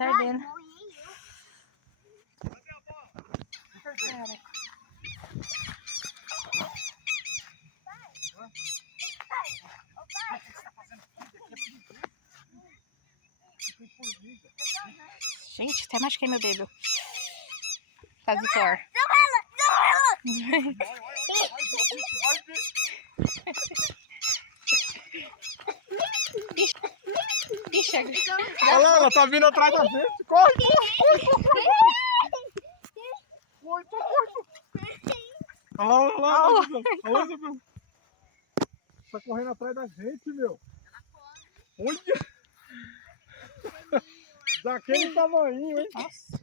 tá ardendo. Gente, até machuquei meu dedo. Faz o Thor. Ixi, olha lá, ela tá vindo atrás da gente. Corre, corre, corre. Corre, corre. Olha lá, olha lá. Olha lá, Isabel. Tá correndo atrás da gente, meu. Olha. Daquele tamanho, hein? Nossa.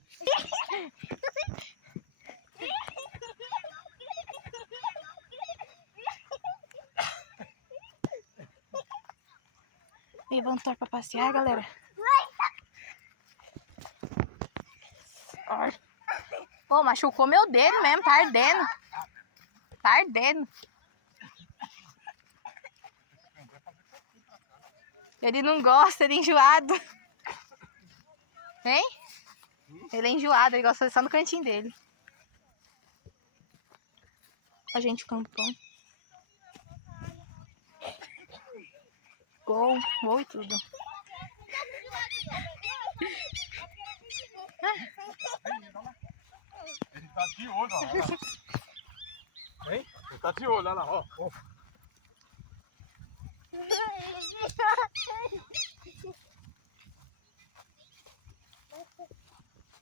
E vamos Thor pra passear, galera. Pô, machucou meu dedo mesmo, tá ardendo. Tá ardendo. Ele não gosta, ele é enjoado. Hein? Ele é enjoado, ele gosta só no cantinho dele. A gente campão. Gol e tudo. Ele tá de olho, ó. Hein? Ele tá de olho, olha lá, ó.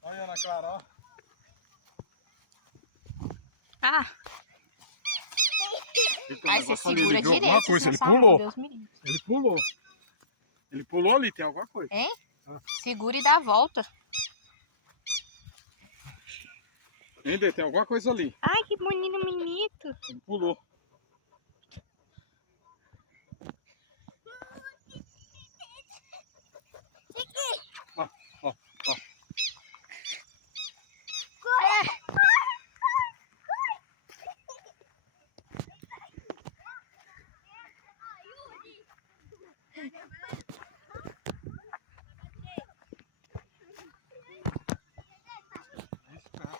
Olha, Ana Clara, ó. Ah! Aí você segura direito, coisa, ele pulou. Ele pulou. Ele pulou ali, tem alguma coisa. Hein? Segura e dá a volta. Ainda tem alguma coisa ali. Ai, que menino bonito. Ele pulou. Ó, ó, ó.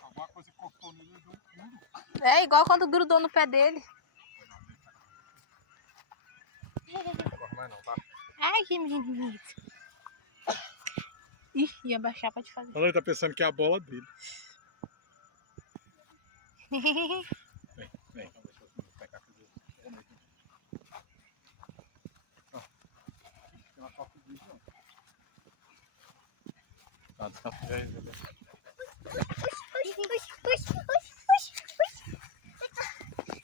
Alguma coisa cortou nele do fundo. É igual quando grudou no pé dele. Mas não, tá? Ai, que menino bonito. Ih, ia baixar pra te fazer. Olha, ele tá pensando que é a bola dele. Vem, vem. Deixa eu pegar aqui. Ó. Tem uma copa de vídeo, ó. Tá, descansa aí, Isabel.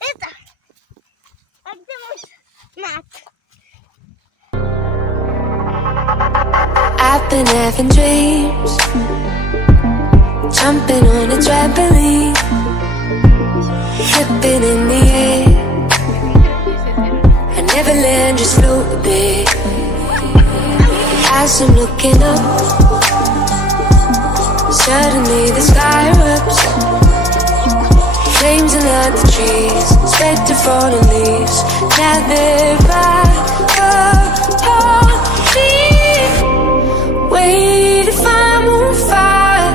Eita! Aqui tem muito mato. I've been having dreams, jumping on a trampoline, flipping in the air. I never land, just float a bit. As I'm looking up, suddenly the sky erupts. Flames align the trees, spread to fallen leaves. Now they're right upon me. Wait, if I'm on fire,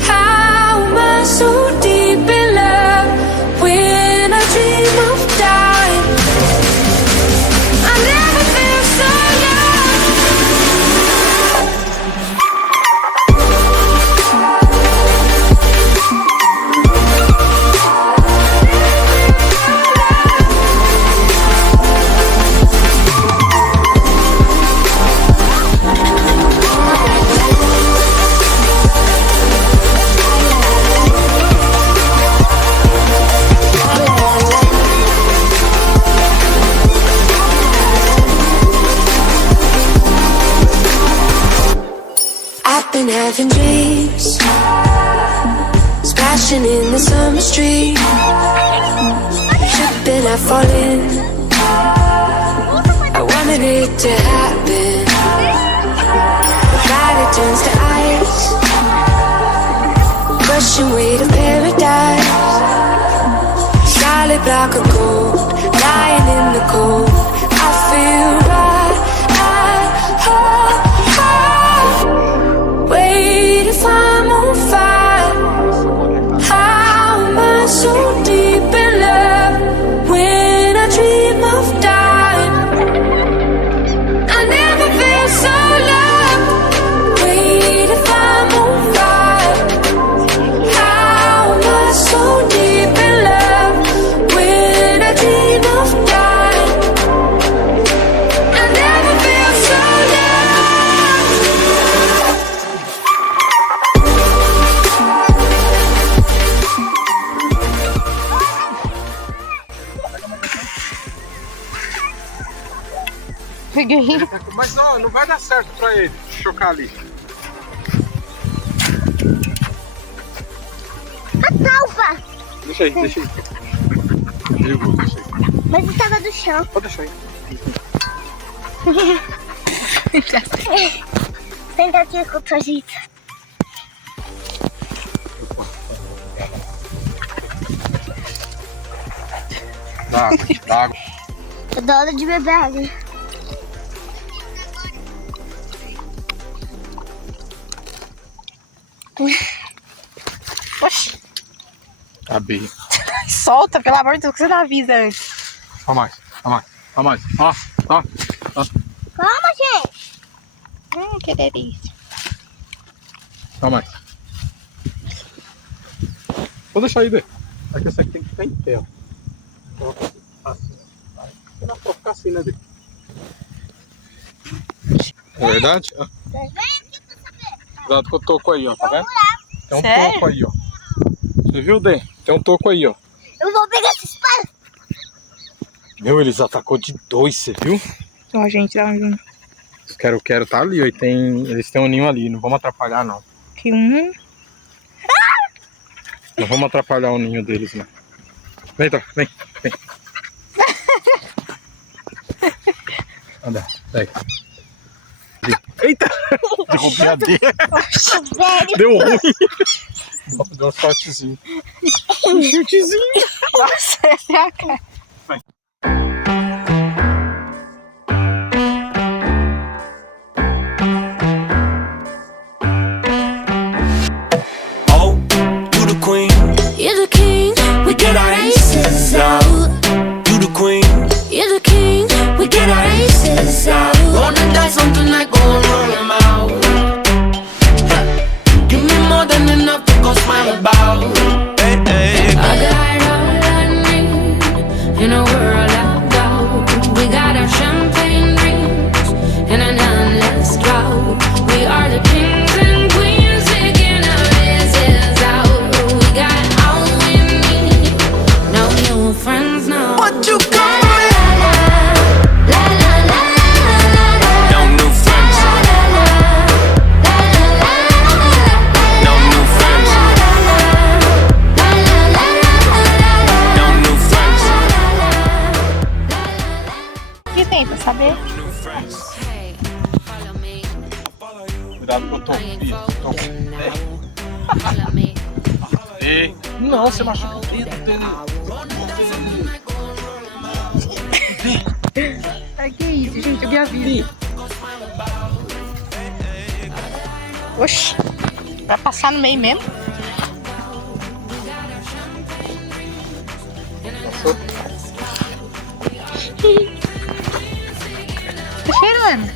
how am I so deep in love when I dream of dying? I never feel so having dreams, splashing in the summer street, tripping, I fall in. I wanted it to happen, but it turns to ice, crushing weight of paradise. Solid block of gold, lying in the cold. I feel right. so deep in love when I dream of dying. I never feel so loved. Wait if I'm alright. How am I so deep in love when I dream of dying? I never feel so loved. Peguei. Mas não vai dar certo pra ele chocar ali. A talpa. Deixa aí. Deixa aí. Mas ele tava do chão. Pode deixar aí. Senta aqui com o Tojito. Dá água. Eu dou hora de beber água. Oxi. Abri. Solta, pelo amor de Deus, que você não avisa antes. Ó mais. Ó. Calma, gente. Que delícia. Ó mais. Vou deixar aí, Dê. Aqui essa aqui tem que ficar em pé, ó. Assim. Não pode ficar assim, né, Dê? É verdade? Ó. Vem aqui pra saber. Cuidado com o toco aí, ó. Tá vendo? Tem um Sério? toco aí, ó. Você viu, Dê? Tem um toco aí, ó. Eu vou pegar essa espada. Meu, eles atacou de 2, você viu? Ó, gente, dá um... Os quero tá ali, ó. Eles têm um ninho ali. Não vamos atrapalhar, não. Aqui um... Não vamos atrapalhar o ninho deles, não. Vem, Tó. Vem. Anda, pega. Eita! Derrubei a D. Velho. Deu ruim. Deu um shotzinho. Um chutezinho. Nossa, essa é a cara. Oh, you the queen. You're the king, we get our aces out. You the queen. You're the king, we get our aces out. Wanna die something like go and roll them out. Give me more than enough to go smile about. Hey, hey. I got all I need in a world of gold. We got our champagne drinks and an endless drought. We are the kings and queens taking our aces out. We got all we need, no new friends, no. What you got? La la la la No new friends. No new friends. No new friends. O que tem pra saber? New friends. Hey, follow me. Cuidado com o toco. Ih, toco. Follow me. Ei. Não, você machuca o dedo dele. Ai, que isso, gente, eu vi a vida. Oxi, vai passar no meio mesmo? Passou. Tá cheirando.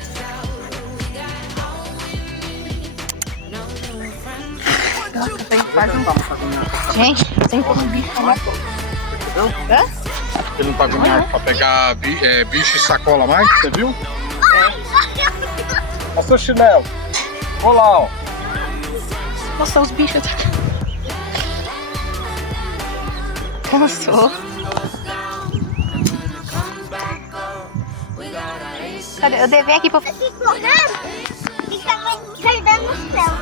Nossa, tem quase um... Gente, tem como um bicho na boca. Hã? Ele não tá com arco pra pegar bicho e sacola mais, você viu? Olha seu chinelo. Olha lá, ó. Nossa, os bichos... Cansou. Cadê? Eu devia aqui pra... Aqui correndo e tá perdendo no céu.